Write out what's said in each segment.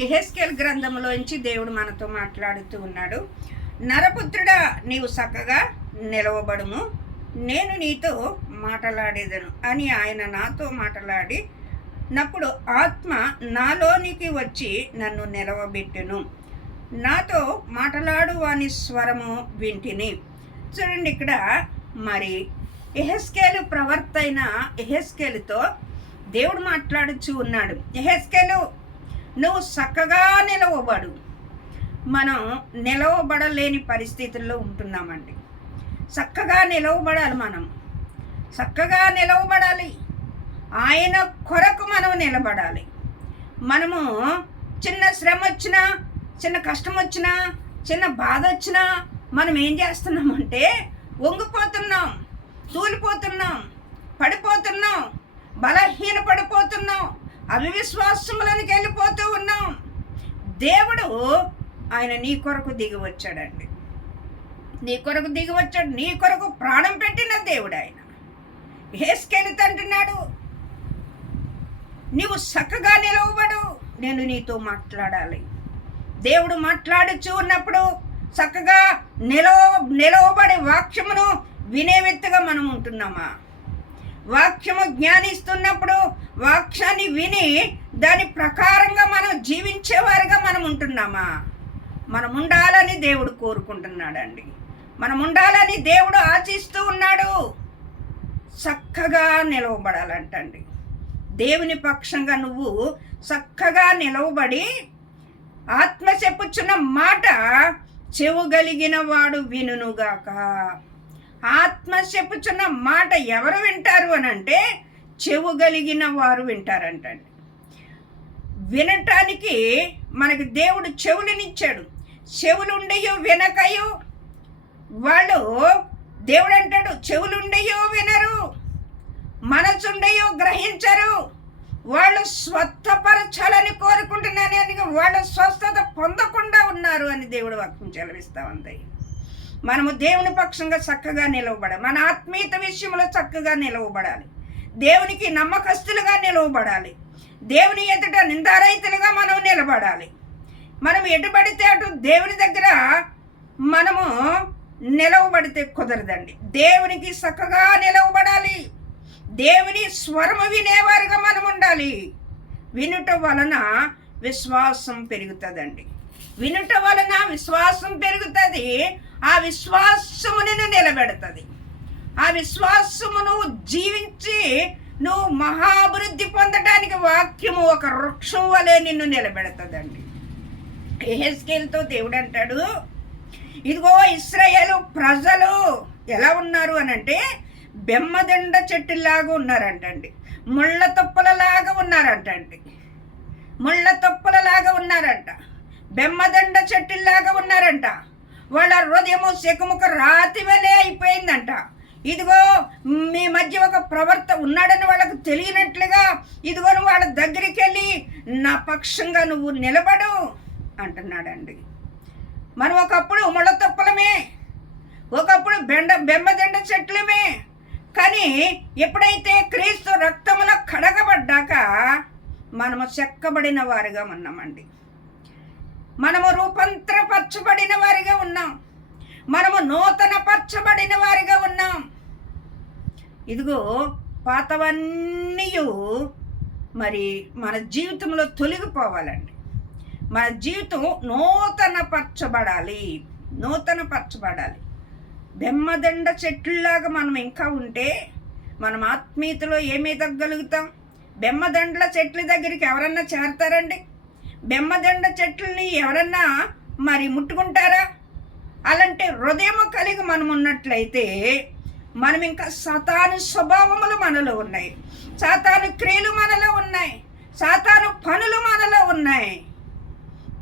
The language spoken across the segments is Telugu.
యెహెజ్కేలు గ్రంథంలోంచి దేవుడు మనతో మాట్లాడుతూ ఉన్నాడు. నరపుత్రుడా, నీవు చక్కగా నిలవబడుము, నేను నీతో మాట్లాడేదను అని ఆయన నాతో మాట్లాడినప్పుడు ఆత్మ నాలోనికి వచ్చి నన్ను నిలవబెట్టెను. నాతో మాట్లాడు వాని స్వరము వింటిని. చూడండి, ఇక్కడ మరి యెహెజ్కేలు ప్రవర్త అయిన యెహెజ్కేలుతో దేవుడు మాట్లాడుచూ ఉన్నాడు. యెహెజ్కేలు, నువ్వు చక్కగా నిలవబడు. మనం నిలవబడలేని పరిస్థితుల్లో ఉంటున్నామండి. చక్కగా నిలవబడాలి. మనం చక్కగా నిలవబడాలి. ఆయన కొరకు మనం నిలబడాలి. మనము చిన్న శ్రమ వచ్చినా, చిన్న కష్టం వచ్చినా, చిన్న బాధ వచ్చినా మనం ఏం చేస్తున్నామంటే వంగిపోతున్నాం, తూలిపోతున్నాం, పడిపోతున్నాం, బలహీన పడిపోతున్నాం, అవిశ్వాసములనికి వెళ్ళిపోతూ ఉన్నాం. దేవుడు ఆయన నీ కొరకు దిగి వచ్చాడండి. నీ కొరకు దిగి వచ్చాడు. నీ కొరకు ప్రాణం పెట్టిన దేవుడు ఆయన. యెహెజ్కేలుతో అంటున్నాడు, నీవు చక్కగా నిలవబడు, నేను నీతో మాట్లాడాలి. దేవుడు మాట్లాడుచూ ఉన్నప్పుడు చక్కగా నిలవబడే వాక్యమును వినే వ్యక్తిగా మనం ఉంటున్నామా? వాక్యము జ్ఞానిస్తున్నప్పుడు వాక్యాన్ని విని దాని ప్రకారంగా మనం జీవించేవారుగా మనం ఉంటున్నామా? మనం ఉండాలని దేవుడు కోరుకుంటున్నాడండి. మనం ఉండాలని దేవుడు ఆశిస్తూ ఉన్నాడు. చక్కగా నిలవబడాలంటండి. దేవుని పక్షంగా నువ్వు చక్కగా నిలవబడి ఆత్మ చెప్పుచున్న మాట చెవుగలిగిన వాడు వినుగాక. ఆత్మ చెప్పుచున్న మాట ఎవరు వింటారు అని అంటే చెవుగలిగిన వారు వింటారంటండి. వినటానికి మనకి దేవుడు చెవులనిచ్చాడు. చెవులుండయో వినకయో వాళ్ళు, దేవుడు అంటాడు, చెవులుండయో వినరు, మనసుండయో గ్రహించరు, వాళ్ళు స్వస్థపరచాలని కోరుకుంటున్నాను అని వాళ్ళు స్వస్థత పొందకుండా ఉన్నారు అని దేవుడు వాక్యం చెలవిస్తూ ఉంది. మనము దేవుని పక్షంగా చక్కగా నిలవబడాలి. మన ఆత్మీయత విషయంలో చక్కగా నిలవబడాలి. దేవునికి నమ్మకస్తులుగా నిలవబడాలి. దేవుని ఎదుట నిందారహితులుగా మనం నిలబడాలి. మనం ఎటుబడితే అటు దేవుని దగ్గర మనము నిలవబడితే కుదరదండి. దేవునికి చక్కగా నిలవబడాలి. దేవుని స్వరము వినేవారుగా మనం ఉండాలి. వినుట వలన విశ్వాసం పెరుగుతుందండి. వినుట వలన విశ్వాసం పెరుగుతుంది. ఆ విశ్వాసము నిన్ను నిలబెడుతుంది. ఆ విశ్వాసము నువ్వు జీవించి నువ్వు మహాభివృద్ధి పొందడానికి వాక్యము ఒక వృక్షం వలె నిన్ను నిలబెడుతుందండి. యెహెజ్కేలుతో దేవుడు అంటాడు, ఇదిగో ఇశ్రాయేలు ప్రజలు ఎలా ఉన్నారు అనంటే బెమ్మదండ చెట్టులాగా ఉన్నారంటండి. ముళ్ళ తొప్పలలాగా ఉన్నారంటండి. ముళ్ళ తొప్పలలాగా ఉన్నారంట. బెమ్మదండ చెట్టులాగా ఉన్నారంట. వాళ్ళ హృదయము శకుముఖ రాతి వలె అయిపోయిందంట. ఇదిగో మీ మధ్య ఒక ప్రవర్త ఉన్నాడని వాళ్ళకు తెలియనట్లుగా ఇదిగో వాళ్ళ దగ్గరికి వెళ్ళి నా పక్షంగా నువ్వు నిలబడు అంటున్నాడండి. మనం ఒకప్పుడు ముళ్ళ తొప్పలమే, ఒకప్పుడు బెమ్మదండ చెట్లమే. కానీ ఎప్పుడైతే క్రీస్తు రక్తములో కడగబడ్డాక మనము చెక్కబడిన వారిగా ఉన్నామండి. మనము రూపాంతరపరచబడిన వారిగా ఉన్నాం. మనము నూతన పరచబడిన వారిగా ఉన్నాం. ఇదిగో పాతవన్నీ మరి మన జీవితంలో తొలగిపోవాలండి. మన జీవితం నూతన పరచబడాలి. నూతన పరచబడాలి. బెమ్మదండ చెట్లులాగా మనం ఇంకా ఉంటే మనం ఆత్మీయతలో ఏమి ఎదగలుగుతాం? బెమ్మదండల చెట్ల దగ్గరికి ఎవరన్నా చేరతారండి? బెమ్మదండ చెట్లని ఎవరన్నా మరి ముట్టుకుంటారా? అలాంటి హృదయము కలిగి మనం ఉన్నట్లయితే మనం ఇంకా సాతాను స్వభావములు మనలో ఉన్నాయి, సాతాను క్రియలు మనలో ఉన్నాయి, సాతాను పనులు మనలో ఉన్నాయి.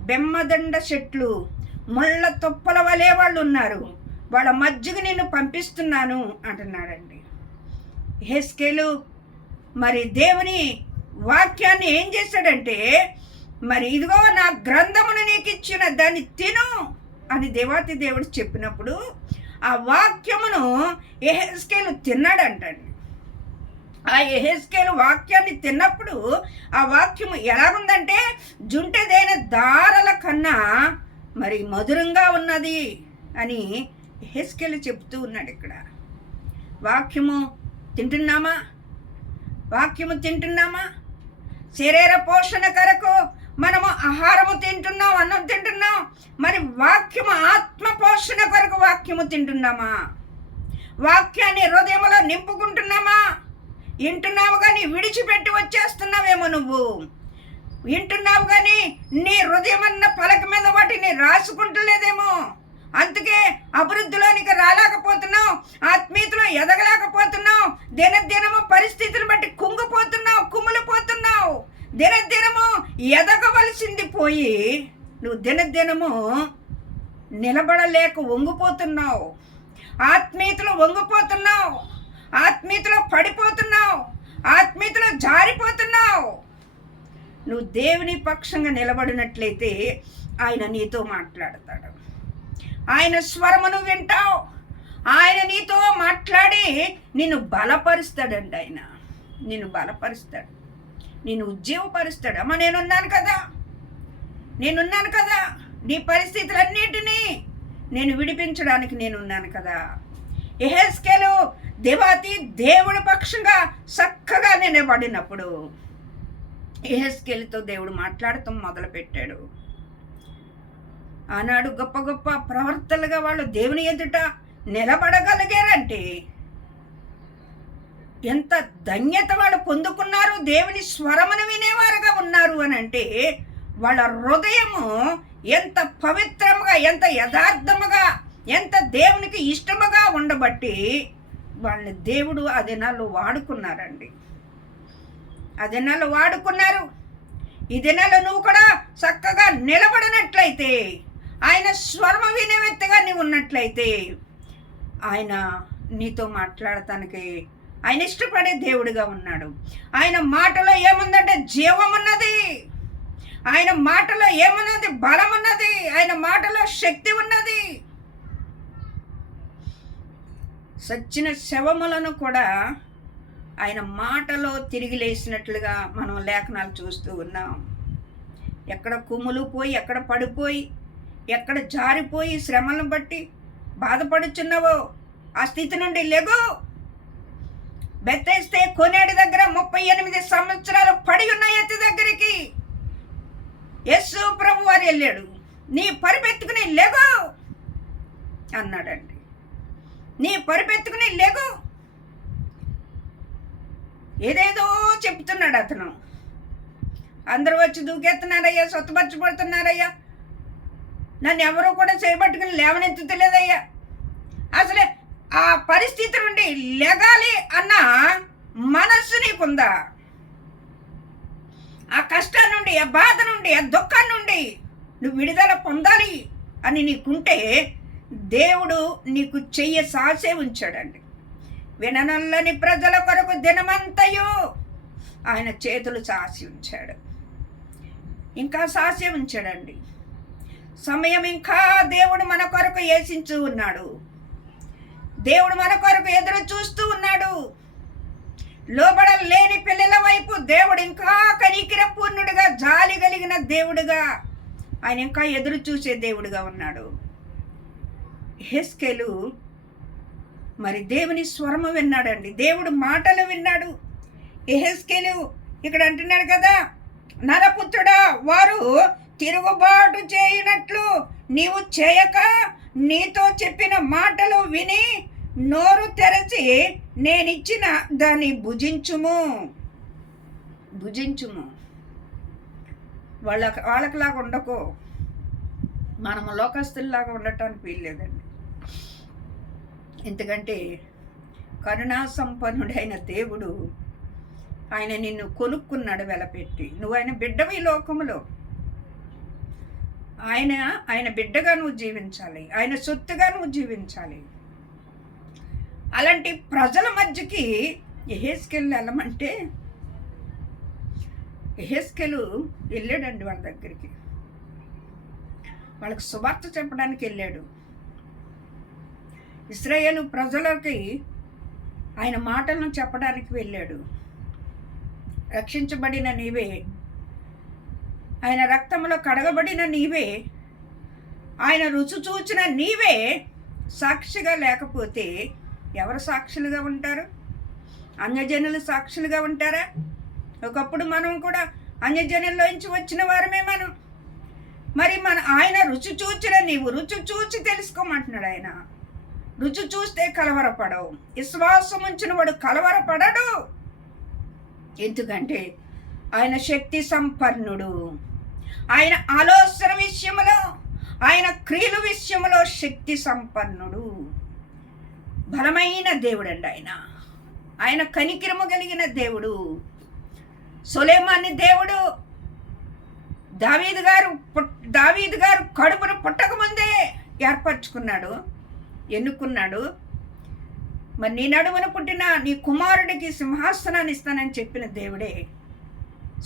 బెమ్మదండ చెట్లు ముళ్ళ తొప్పల వలె వాళ్ళు ఉన్నారు. వాళ్ళ మధ్యకు నేను పంపిస్తున్నాను అంటున్నాడండి యెహెజ్కేలు. మరి దేవుని వాక్యాన్ని ఏం చేశాడంటే, మరి ఇదిగో నా గ్రంథమును నీకు ఇచ్చిన దాన్ని తిను అని దేవాతి దేవుడు చెప్పినప్పుడు ఆ వాక్యమును యెహెజ్కేలు తిన్నాడంటండి. ఆ యెహెజ్కేలు వాక్యాన్ని తిన్నప్పుడు ఆ వాక్యము ఎలా ఉందంటే జుంటెదైన దారల కన్నా మరి మధురంగా ఉన్నది అని యెహెజ్కేలు చెప్తూ ఉన్నాడు. ఇక్కడ వాక్యము తింటున్నామా? వాక్యము తింటున్నామా? శరీర పోషణ కొరకు మనము ఆహారము తింటున్నాం, అన్నం తింటున్నాం. మరి వాక్యము ఆత్మ పోషణ కొరకు వాక్యము తింటున్నామా? వాక్యాన్ని హృదయంలో నింపుకుంటున్నామా? వింటున్నావు కానీ విడిచిపెట్టి వచ్చేస్తున్నావేమో. నువ్వు వింటున్నావు కానీ నీ హృదయం అన్న పలక మీద వాటిని రాసుకుంటలేదేమో. అందుకే అభివృద్ధిలోనికి రాలేకపోతున్నావు, ఆత్మీయతలో ఎదగలేకపోతున్నావు. దినదినము పరిస్థితులను బట్టి కుంగిపోతున్నావు, కుమిలిపోతున్నావు. దినదినము ఎదగవలసింది పోయి నువ్వు దినదినము నిలబడలేక వంగిపోతున్నావు. ఆత్మీయతలో వంగిపోతున్నావు, ఆత్మీయతలో పడిపోతున్నావు, ఆత్మీయతలో జారిపోతున్నావు. నువ్వు దేవుని పక్షంగా నిలబడినట్లయితే ఆయన నీతో మాట్లాడతాడు. ఆయన స్వరమును వింటావు. ఆయన నీతో మాట్లాడి నిన్ను బలపరుస్తాడండి. ఆయన నిన్ను బలపరుస్తాడు, నిన్ను ఉజ్జీవపరుస్తాడు. అమ్మ నేనున్నాను కదా, నేనున్నాను కదా, నీ పరిస్థితులన్నిటినీ నేను విడిపించడానికి నేనున్నాను కదా. యెహెజ్కేలు దేవాతి దేవుడి పక్షంగా చక్కగా నిలబడినప్పుడు యెహెజ్కేలుతో దేవుడు మాట్లాడటం మొదలుపెట్టాడు. ఆనాడు గొప్ప గొప్ప ప్రవర్తనలుగా వాళ్ళు దేవుని ఎదుట నిలబడగలిగారంటే ఎంత ధన్యత వాళ్ళు పొందుకున్నారు. దేవుని స్వరమును వినేవారుగా ఉన్నారు అని అంటే వాళ్ళ హృదయము ఎంత పవిత్రముగా, ఎంత యథార్థముగా, ఎంత దేవునికి ఇష్టముగా ఉండబట్టి వాళ్ళని దేవుడు ఆ దినాల్లో వాడుకున్నారండి. ఆ దినాల్లో వాడుకున్నారు. ఈ దినాల్లో నువ్వు కూడా చక్కగా నిలబడినట్లయితే, ఆయన స్వరము వినే వ్యక్తిగా నీవు ఉన్నట్లయితే ఆయన నీతో మాట్లాడటానికి ఆయన ఇష్టపడే దేవుడిగా ఉన్నాడు. ఆయన మాటలో ఏముందంటే జీవం ఉన్నది, ఆయన మాటలో ఏమున్నది? బలం ఉన్నది, ఆయన మాటలో శక్తి ఉన్నది. సచ్చిన శవములను కూడా ఆయన మాటలో తిరిగి లేచినట్లుగా మనం లేఖనాలు చూస్తూ ఉన్నాం. ఎక్కడ కుమ్ములు పోయి, ఎక్కడ పడిపోయి, ఎక్కడ జారిపోయి శ్రమలను బట్టి బాధపడుచున్నావో ఆ స్థితి నుండి లెగు. బెత్తెస్తే కొనేటి దగ్గర 38 సంవత్సరాలు పడి ఉన్న ఎత్తి దగ్గరికి యేసు ప్రభు వారు వెళ్ళాడు. నీ పరిపెత్తుకుని లెగు అన్నాడండి. నీ పరిపెత్తుకుని లెగు. ఏదేదో చెప్తున్నాడు అతను. అందరూ వచ్చి దూకెత్తున్నారయ్యా, స్వతపరచబడుతున్నారయ్యా, నన్ను ఎవరూ కూడా చేయబట్టుకుని లేవనెత్తుతలేదయ్యా. అసలే ఆ పరిస్థితి నుండి లెగాలి అన్న మనస్సు నీకుందా? ఆ కష్టం నుండి, ఆ బాధ నుండి, ఆ దుఃఖం నుండి నువ్వు విడుదల పొందాలి అని నీకుంటే దేవుడు నీకు చెయ్య సాసే ఉంచాడండి. విననల్లని ప్రజల కొరకు దినమంతయు ఆయన చేతులు సాసి ఉంచాడు, ఇంకా సాసి ఉంచాడండి. సమయం ఇంకా దేవుడు మన కొరకు యేసించు ఉన్నాడు. దేవుడు మన కొరకు ఎదురు చూస్తూ ఉన్నాడు. లోబడలేని పిల్లల వైపు దేవుడు ఇంకా కనికర పూర్ణుడిగా, జాలి కలిగిన దేవుడుగా ఆయన ఇంకా ఎదురు చూసే దేవుడుగా ఉన్నాడు. యెహెజ్కేలు మరి దేవుని స్వరము విన్నాడండి, దేవుడు మాటలు విన్నాడు. యెహెజ్కేలు ఇక్కడ అంటున్నాడు కదా, నరపుత్రుడా, వారు తిరుగుబాటు చేయనట్లు నీవు చేయక నీతో చెప్పిన మాటలు విని నోరు తెరచి నేనిచ్చిన దాన్ని భుజించుము. వాళ్ళకిలాగా ఉండకు. మనము లోకస్తుల్లాగా ఉండటానికి వీల్లేదండి. ఎందుకంటే కరుణా సంపన్నుడైన దేవుడు ఆయన నిన్ను కొనుక్కున్నాడు వెలపెట్టి. నువ్వు ఆయన బిడ్డవి ఈ లోకములో. ఆయన బిడ్డగా నువ్వు జీవించాలి, ఆయన సొత్తుగా నువ్వు జీవించాలి. అలాంటి ప్రజల మధ్యకి యెహెజ్కేలు వెళ్ళమంటే యెహెజ్కేలు వెళ్ళాడండి వాళ్ళ దగ్గరికి. వాళ్ళకి సువార్త చెప్పడానికి వెళ్ళాడు. ఇశ్రాయేలు ప్రజలకి ఆయన మాటలను చెప్పడానికి వెళ్ళాడు. రక్షించబడిన నీవే, ఆయన రక్తంలో కడగబడిన నీవే, ఆయన రుచి చూచిన నీవే సాక్షిగా లేకపోతే ఎవరు సాక్షులుగా ఉంటారు? అన్యజనులు సాక్షులుగా ఉంటారా? ఒకప్పుడు మనం కూడా అన్యజనుల్లోంచి వచ్చిన వారమే మనం. మరి ఆయన రుచి చూచిన నీవు రుచి చూచి తెలుసుకోమంటున్నాడు. ఆయన రుచి చూస్తే కలవరపడవు. విశ్వాసం ఉంచిన వాడు కలవరపడడు. ఎందుకంటే ఆయన శక్తి సంపన్నుడు. ఆయన ఆలోచన విషయంలో, ఆయన క్రియల విషయంలో శక్తి సంపన్నుడు. బలమైన దేవుడు అండి ఆయన కనికిరము కలిగిన దేవుడు. సొలొమోను దేవుడు దావీదు గారు కడుపును పుట్టకముందే ఏర్పరచుకున్నాడు, ఎన్నుకున్నాడు. మరి నీ నడుమున పుట్టిన నీ కుమారుడికి సింహాసనాన్ని ఇస్తానని చెప్పిన దేవుడే.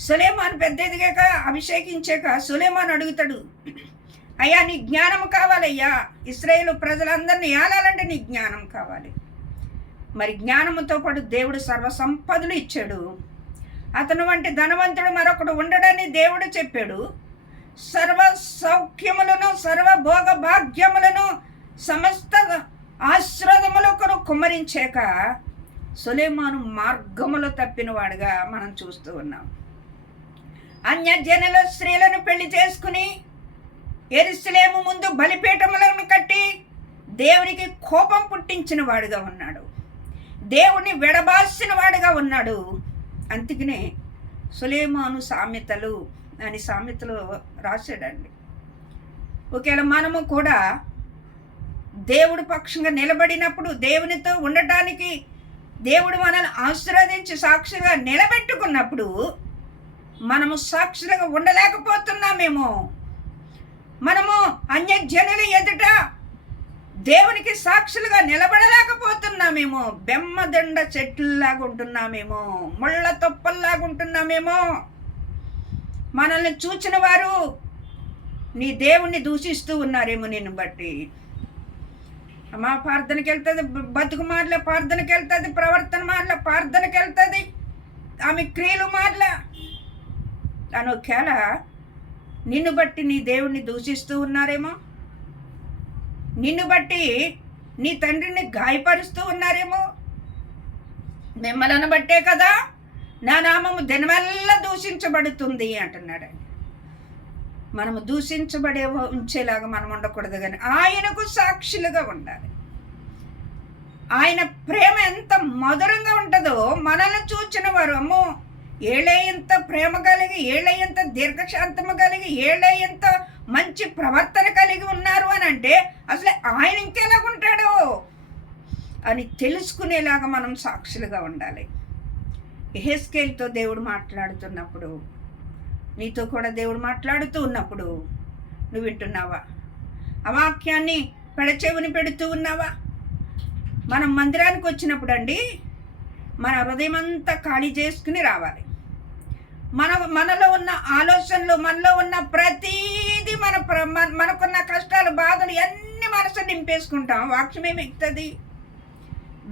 సొలొమోను పెద్ద ఎదిగాక అభిషేకించాక సొలొమోను అడుగుతాడు, అయ్యా నీ జ్ఞానం కావాలయ్యా, ఇశ్రాయేలు ప్రజలందరినీ ఏలాలంటే నీ జ్ఞానం కావాలి. మరి జ్ఞానంతో పాటు దేవుడు సర్వసంపదలు ఇచ్చాడు. అతను వంటి ధనవంతుడు మరొకడు ఉండడని దేవుడు చెప్పాడు. సర్వ సౌఖ్యములను, సర్వ భోగ భాగ్యములను, సమస్త ఆశీర్వాదములను కుమ్మరించాక సొలొమోను మార్గములో తప్పినవాడుగా మనం చూస్తూ ఉన్నాం. అన్యజనుల స్త్రీలను పెళ్లి చేసుకుని యెరూషలేము ముందు బలిపీఠములను కట్టి దేవునికి కోపం పుట్టించిన వాడుగా ఉన్నాడు. దేవుణ్ణి విడబాసిన వాడుగా ఉన్నాడు. అందుకనే సొలొమోను సామెతలు అని సామెతలు రాశాడండి. ఒకవేళ మనము కూడా దేవుడి పక్షంగా నిలబడినప్పుడు, దేవునితో ఉండటానికి దేవుడు మనల్ని ఆశీర్వదించి సాక్షిగా నిలబెట్టుకున్నప్పుడు మనము సాక్షులుగా ఉండలేకపోతున్నామేమో. మనము అన్యజనుల ఎదుట దేవునికి సాక్షులుగా నిలబడలేకపోతున్నామేమో. బెమ్మదండ చెట్లలాగా ఉంటున్నామేమో, ముళ్ళ తొప్పల్లాగా ఉంటున్నామేమో. మనల్ని చూచిన వారు నీ దేవుణ్ణి దూషిస్తూ ఉన్నారేమో నిన్ను బట్టి. అమ్మా ప్రార్థనకి వెళ్తుంది, బతుకు మాటల ప్రార్థనకి వెళ్తుంది, ప్రవర్తన మాటల ప్రార్థనకి వెళ్తుంది, ఆమె క్రియలు మాటల తను ఒకేళ నిన్ను బట్టి నీ దేవుణ్ణి దూషిస్తూ ఉన్నారేమో, నిన్ను బట్టి నీ తండ్రిని గాయపరుస్తూ ఉన్నారేమో. మిమ్మల్ని బట్టే కదా నా నామము దినవల్ల దూషించబడుతుంది అంటున్నాడండి. మనము దూషించబడే ఉంచేలాగా మనం ఉండకూడదు, కానీ ఆయనకు సాక్షులుగా ఉండాలి. ఆయన ప్రేమ ఎంత మధురంగా ఉంటుందో మనల్ని చూచిన వారు అమ్మో ఏళ్ళేంత ప్రేమ కలిగి, ఏళ్ళేంత దీర్ఘశాంతము కలిగి, ఏళ్ళేంత మంచి ప్రవర్తన కలిగి ఉన్నారు అని అంటే అసలు ఆయన ఇంకెలాగుంటాడో అని తెలుసుకునేలాగా మనం సాక్షులుగా ఉండాలి. యెహెజ్కేలుతో దేవుడు మాట్లాడుతున్నప్పుడు, నీతో కూడా దేవుడు మాట్లాడుతూ ఉన్నప్పుడు నువ్వు వింటున్నావా? ఆ వాక్యాన్ని పెడచెవిని పెడుతూ ఉన్నావా? మనం మందిరానికి వచ్చినప్పుడు అండి మన హృదయం అంతా ఖాళీ చేసుకుని రావాలి. మనలో ఉన్న ఆలోచనలు, మనలో ఉన్న ప్రతీది, మనకున్న కష్టాలు, బాధలు అన్నీ మనసు నింపేసుకుంటాం. వాక్యం ఏమి ఎక్కుతుంది?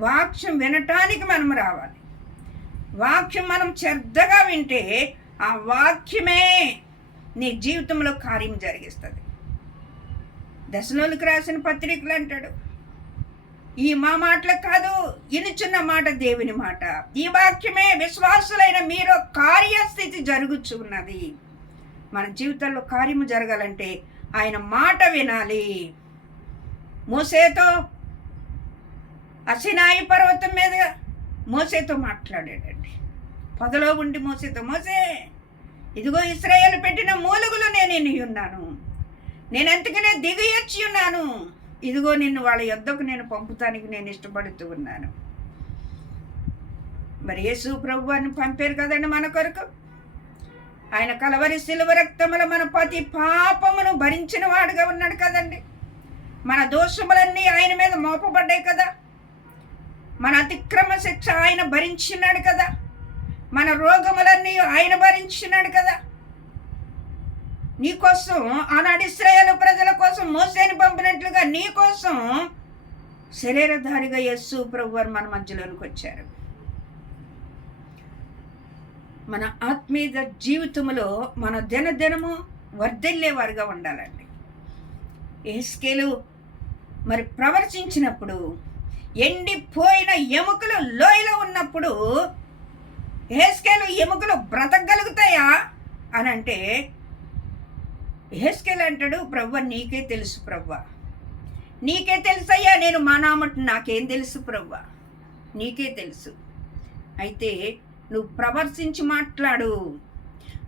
వాక్యం వినటానికి మనం రావాలి. వాక్యం మనం శ్రద్ధగా వింటే ఆ వాక్యమే నీ జీవితంలో కార్యం జరిగిస్తుంది. దశలోనికి రాసిన పత్రికలు అంటాడు, ఈ మా మాటలు కాదు, ఇనుచున్న మాట దేవుని మాట, ఈ వాక్యమే విశ్వాసులైన మీరు కార్యస్థితి జరుగుచు ఉన్నది. మన జీవితంలో కార్యము జరగాలంటే ఆయన మాట వినాలి. మోసేతో సినాయి పర్వతం మీద మోసేతో మాట్లాడాడండి. పొదలో ఉండి మోసేతో, మోసే ఇదిగో ఇశ్రాయేలు పెట్టిన మూలుగులు నేను ఉన్నాను, నేను అందుకనే దిగియొచ్చి ఉన్నాను, ఇదిగో నిన్ను వాళ్ళ యొద్దకు నేను పంపుతానికి నేను ఇష్టపడుతూ ఉన్నాను. మరి యేసు ప్రభువాన్ని పంపారు కదండి మన కొరకు. ఆయన కలవరి శిలువ రక్తముల మన ప్రతి పాపమును భరించిన వాడుగా ఉన్నాడు కదండి. మన దోషములన్నీ ఆయన మీద మోపబడ్డాయి కదా. మన అతిక్రమ శిక్ష ఆయన భరించినాడు కదా. మన రోగములన్నీ ఆయన భరించినాడు కదా. నీకోసం ఆనాడు ఇశ్రాయేలు ప్రజల కోసం మోసేని పంపినట్లుగా నీ కోసం శరీరధారిగా యేసు ప్రభువారు మన మధ్యలోనికి వచ్చారు. మన ఆత్మీయ జీవితంలో మన దినదినము వర్ధిల్లేవారుగా ఉండాలండి. యెహెజ్కేలు మరి ప్రవర్తించినప్పుడు ఎండిపోయిన ఎముకలు లోయలో ఉన్నప్పుడు యెహెజ్కేలు ఎముకలు బ్రతకగలుగుతాయా అని అంటే యెహెజ్కేలు అంటాడు, ప్రభువా నీకే తెలుసు ప్రభువా, నీకే తెలుసయ్యా, నేను మానామట్టు నాకేం తెలుసు ప్రభువా, నీకే తెలుసు. అయితే నువ్వు ప్రవర్తించి మాట్లాడు.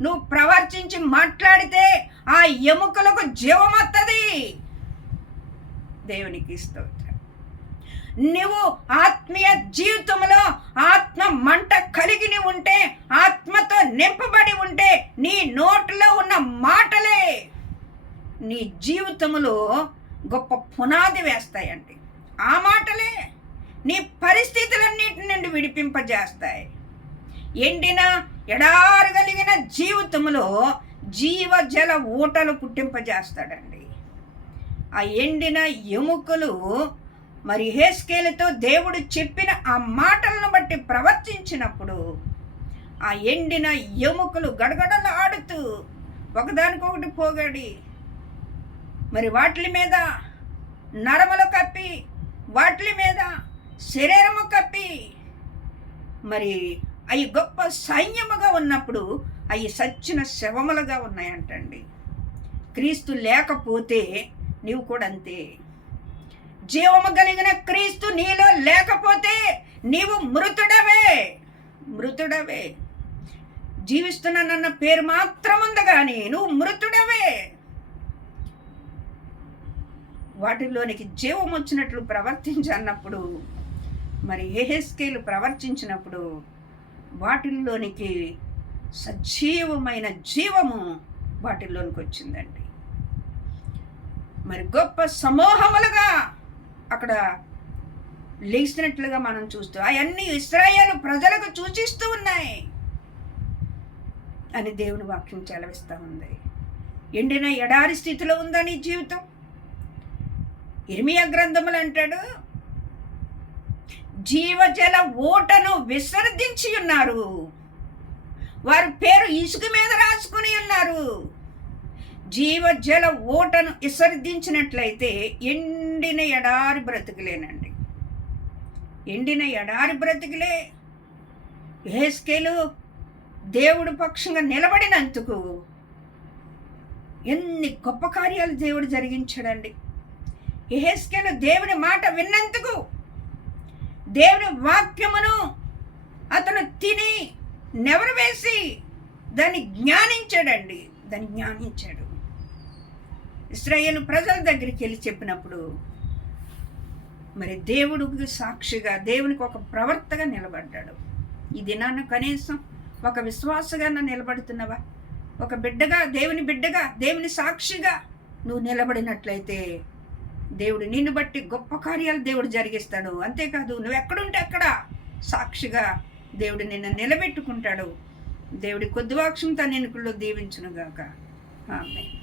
నువ్వు ప్రవర్తించి మాట్లాడితే ఆ ఎముకలకు జీవమత్తది. దేవునికి స్తోత్రం. నువ్వు ఆత్మీయ జీవితంలో ఆత్మ మంట కలిగి ఉంటే, ఆత్మతో నింపబడి ఉంటే, నీ నోట్లో ఉన్న మాటలే నీ జీవితంలో గొప్ప పునాది వేస్తాయండి. ఆ మాటలే నీ పరిస్థితులన్నిటి నుండి విడిపింపజేస్తాయి. ఎండిన ఎడారు కలిగిన జీవితంలో జీవజల ఊటలు పుట్టింపజేస్తాడండి. ఆ ఎండిన ఎముకలు మరి యెహెజ్కేలుతో దేవుడు చెప్పిన ఆ మాటలను బట్టి ప్రవర్తించినప్పుడు ఆ ఎండిన ఎముకలు గడగడలాడుతూ ఒకదానికొకటి పోగడి మరి వాటి మీద నరములు కప్పి, వాటి మీద శరీరము కప్పి, మరి అవి గొప్ప సైన్యముగా ఉన్నప్పుడు అవి సచ్చిన శవములుగా ఉన్నాయంటండి. క్రీస్తు లేకపోతే నీవు కూడా అంతే. జీవము కలిగిన క్రీస్తు నీలో లేకపోతే నీవు మృతుడవే. జీవిస్తున్నానన్న పేరు మాత్రం ఉంది కానీ నువ్వు మృతుడవే. వాటిలోనికి జీవం వచ్చినట్లు ప్రవర్తించన్నప్పుడు మరి యెహెజ్కేలు ప్రవర్తించినప్పుడు వాటిల్లోనికి సజీవమైన జీవము వాటిల్లోనికి వచ్చిందండి. మరి గొప్ప సమూహములుగా అక్కడ లేచినట్లుగా మనం చూస్తూ అవన్నీ ఇశ్రాయేలు ప్రజలకు సూచిస్తూ ఉన్నాయి అని దేవుని వాక్యం చెలవిస్తూ ఉంది. ఎండిన ఎడారి స్థితిలో ఉందా నీ జీవితం? ఇర్మియా గ్రంథములు అంటాడు, జీవజల ఊటను విసర్జించి ఉన్నారు, వారి పేరు ఇసుక మీద రాసుకుని ఉన్నారు. జీవజల ఊటను విసర్జించినట్లయితే ఎండిన ఎడారి బ్రతుకులేనండి. ఎండిన ఎడారి బ్రతుకులే. యెహెజ్కేలు దేవుడు పక్షంగా నిలబడినందుకు ఎన్ని గొప్ప కార్యాలు దేవుడు జరిగించాడండి. యెహెజ్కేలు దేవుని మాట విన్నందుకు, దేవుని వాక్యమును అతను తిని నెవరు వేసి దాన్ని జ్ఞానించాడండి. దాన్ని జ్ఞానించాడు. ఇశ్రాయేలు ప్రజల దగ్గరికి వెళ్ళి చెప్పినప్పుడు మరి దేవుడికి సాక్షిగా, దేవునికి ఒక ప్రవర్తగా నిలబడ్డాడు. ఈ దినాన కనీసం ఒక విశ్వాసగా నిలబడుతున్నావా? ఒక బిడ్డగా, దేవుని బిడ్డగా, దేవుని సాక్షిగా నువ్వు నిలబడినట్లయితే దేవుడు నిన్ను బట్టి గొప్ప కార్యాలు దేవుడు జరిగిస్తాడు. అంతేకాదు, నువ్వు ఎక్కడుంటే అక్కడ సాక్షిగా దేవుడు నిన్ను నిలబెట్టుకుంటాడు. దేవుడి కొద్ది వాక్యం తన ఎన్నికల్లో దీవించునుగాక. ఆమేన్.